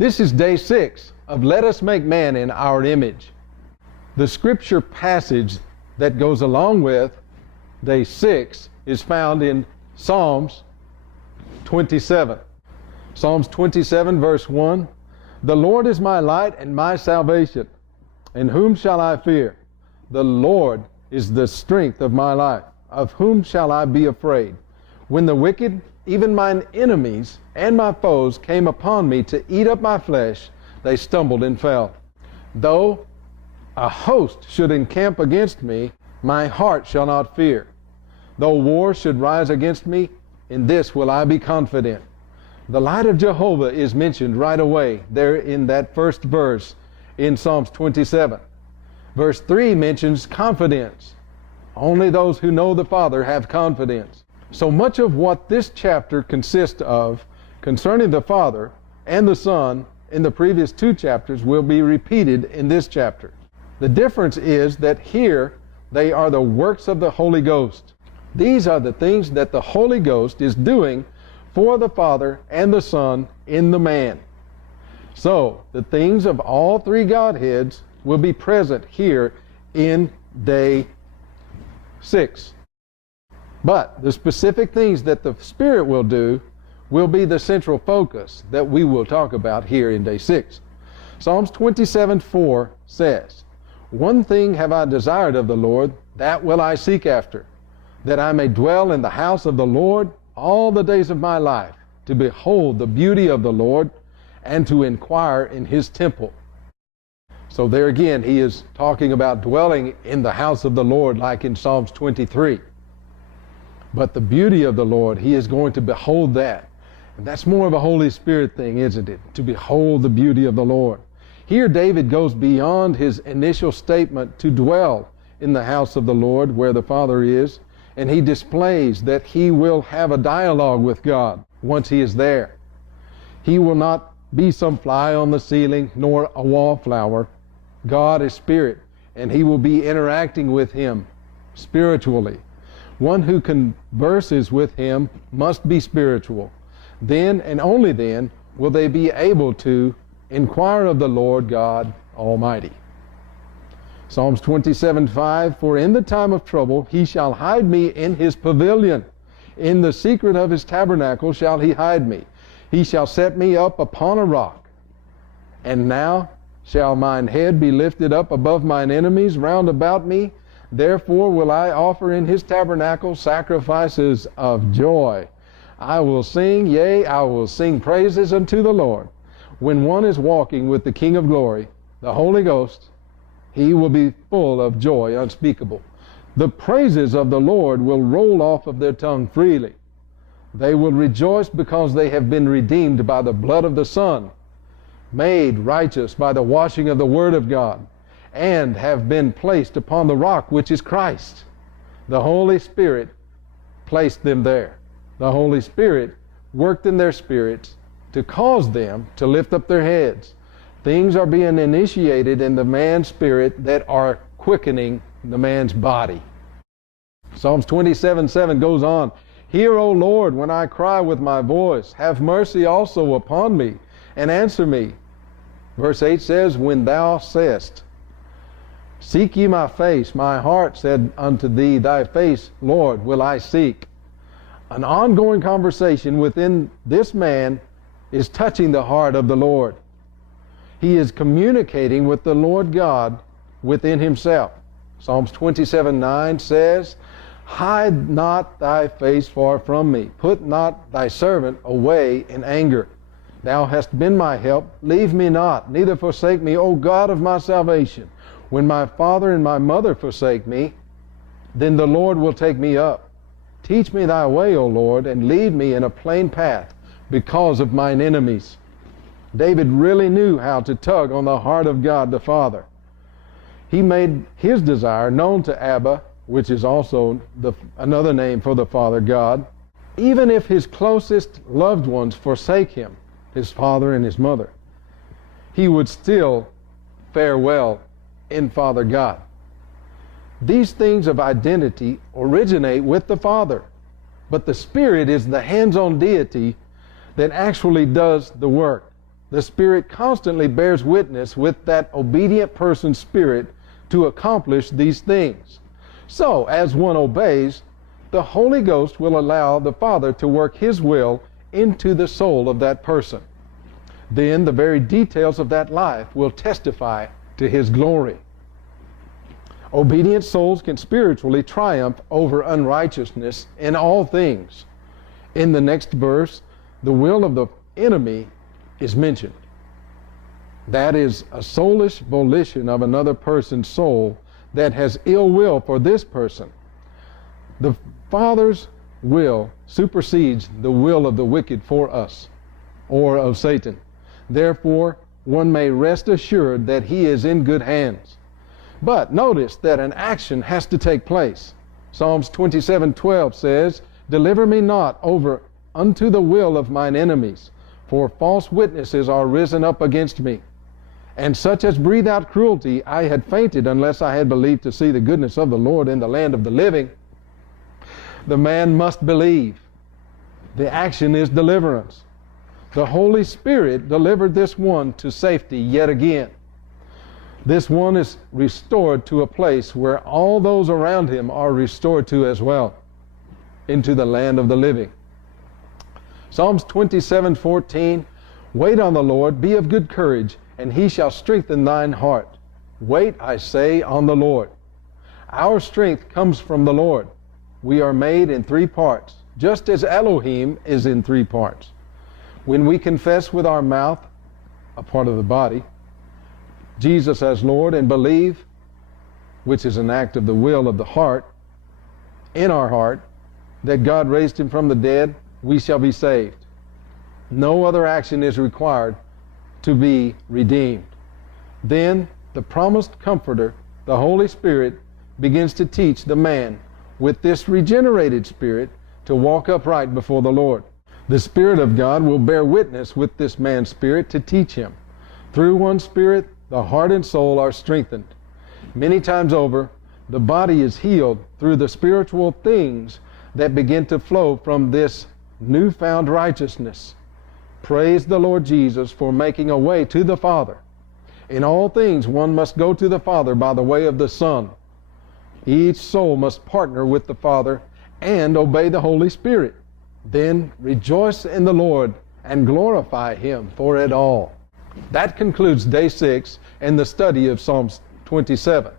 This is day 6 of Let Us Make Man in Our Image. The scripture passage that goes along with day 6 is found in Psalms 27. Psalms 27 verse 1. The Lord is my light and my salvation. And whom shall I fear? The Lord is the strength of my life. Of whom shall I be afraid? When the wicked, even mine enemies and my foes, came upon me to eat up my flesh, they stumbled and fell. Though a host should encamp against me, my heart shall not fear. Though war should rise against me, in this will I be confident. The light of Jehovah is mentioned right away there in that first verse in Psalms 27. Verse 3 mentions confidence. Only those who know the Father have confidence. So much of what this chapter consists of concerning the Father and the Son in the previous 2 chapters will be repeated in this chapter. The difference is that here they are the works of the Holy Ghost. These are the things that the Holy Ghost is doing for the Father and the Son in the man. So the things of all 3 Godheads will be present here in day 6. But the specific things that the Spirit will do will be the central focus that we will talk about here in day 6. Psalms 27:4 says, One thing have I desired of the Lord, that will I seek after, that I may dwell in the house of the Lord all the days of my life, to behold the beauty of the Lord, and to inquire in his temple. So there again, he is talking about dwelling in the house of the Lord like in Psalms 23. But the beauty of the Lord, he is going to behold that. And that's more of a Holy Spirit thing, isn't it? To behold the beauty of the Lord. Here David goes beyond his initial statement to dwell in the house of the Lord where the Father is, and he displays that he will have a dialogue with God once he is there. He will not be some fly on the ceiling nor a wallflower. God is spirit, and he will be interacting with him spiritually. One who converses with him must be spiritual. Then and only then will they be able to inquire of the Lord God Almighty. Psalms 27:5, For in the time of trouble he shall hide me in his pavilion. In the secret of his tabernacle shall he hide me. He shall set me up upon a rock. And now shall mine head be lifted up above mine enemies round about me. Therefore will I offer in his tabernacle sacrifices of joy. I will sing, yea, I will sing praises unto the Lord. When one is walking with the King of glory, the Holy Ghost, he will be full of joy unspeakable. The praises of the Lord will roll off of their tongue freely. They will rejoice because they have been redeemed by the blood of the Son, made righteous by the washing of the Word of God, and have been placed upon the rock which is Christ. The Holy Spirit placed them there. The Holy Spirit worked in their spirits to cause them to lift up their heads. Things are being initiated in the man's spirit that are quickening the man's body. Psalms 27:7 goes on, Hear, O Lord, when I cry with my voice. Have mercy also upon me, and answer me. Verse 8 says, When thou sayest, Seek ye my face, my heart said unto thee, Thy face, Lord, will I seek. An ongoing conversation within this man is touching the heart of the Lord. He is communicating with the Lord God within himself. Psalms 27:9 says, Hide not thy face far from me. Put not thy servant away in anger. Thou hast been my help. Leave me not, neither forsake me, O God of my salvation. When my father and my mother forsake me, then the Lord will take me up. Teach me thy way, O Lord, and lead me in a plain path because of mine enemies. David really knew how to tug on the heart of God the Father. He made his desire known to Abba, which is also another name for the Father God. Even if his closest loved ones forsake him, his father and his mother, he would still fare well in Father God. These things of identity originate with the Father, but the Spirit is the hands-on deity that actually does the work. The Spirit constantly bears witness with that obedient person's spirit to accomplish these things. So, as one obeys, the Holy Ghost will allow the Father to work His will into the soul of that person. Then the very details of that life will testify to His glory. Obedient souls can spiritually triumph over unrighteousness in all things. In the next verse, the will of the enemy is mentioned. That is a soulish volition of another person's soul that has ill will for this person. The Father's will supersedes the will of the wicked for us, or of Satan. Therefore, one may rest assured that he is in good hands. But notice that an action has to take place. Psalms 27:12 says, "Deliver me not over unto the will of mine enemies, for false witnesses are risen up against me. And such as breathe out cruelty, I had fainted unless I had believed to see the goodness of the Lord in the land of the living." The man must believe. The action is deliverance. The Holy Spirit delivered this one to safety yet again. This one is restored to a place where all those around him are restored to as well, into the land of the living. Psalms 27:14, "Wait on the Lord, be of good courage, and He shall strengthen thine heart." Wait, I say, on the Lord. Our strength comes from the Lord. We are made in three parts, just as Elohim is in three parts. When we confess with our mouth, a part of the body, Jesus as Lord, and believe, which is an act of the will of the heart, in our heart, that God raised Him from the dead, we shall be saved. No other action is required to be redeemed. Then the promised Comforter, the Holy Spirit, begins to teach the man with this regenerated spirit to walk upright before the Lord. The Spirit of God will bear witness with this man's spirit to teach him. Through one Spirit, the heart and soul are strengthened. Many times over, the body is healed through the spiritual things that begin to flow from this newfound righteousness. Praise the Lord Jesus for making a way to the Father. In all things, one must go to the Father by the way of the Son. Each soul must partner with the Father and obey the Holy Spirit. Then rejoice in the Lord and glorify Him for it all. That concludes day 6 and the study of Psalms 27.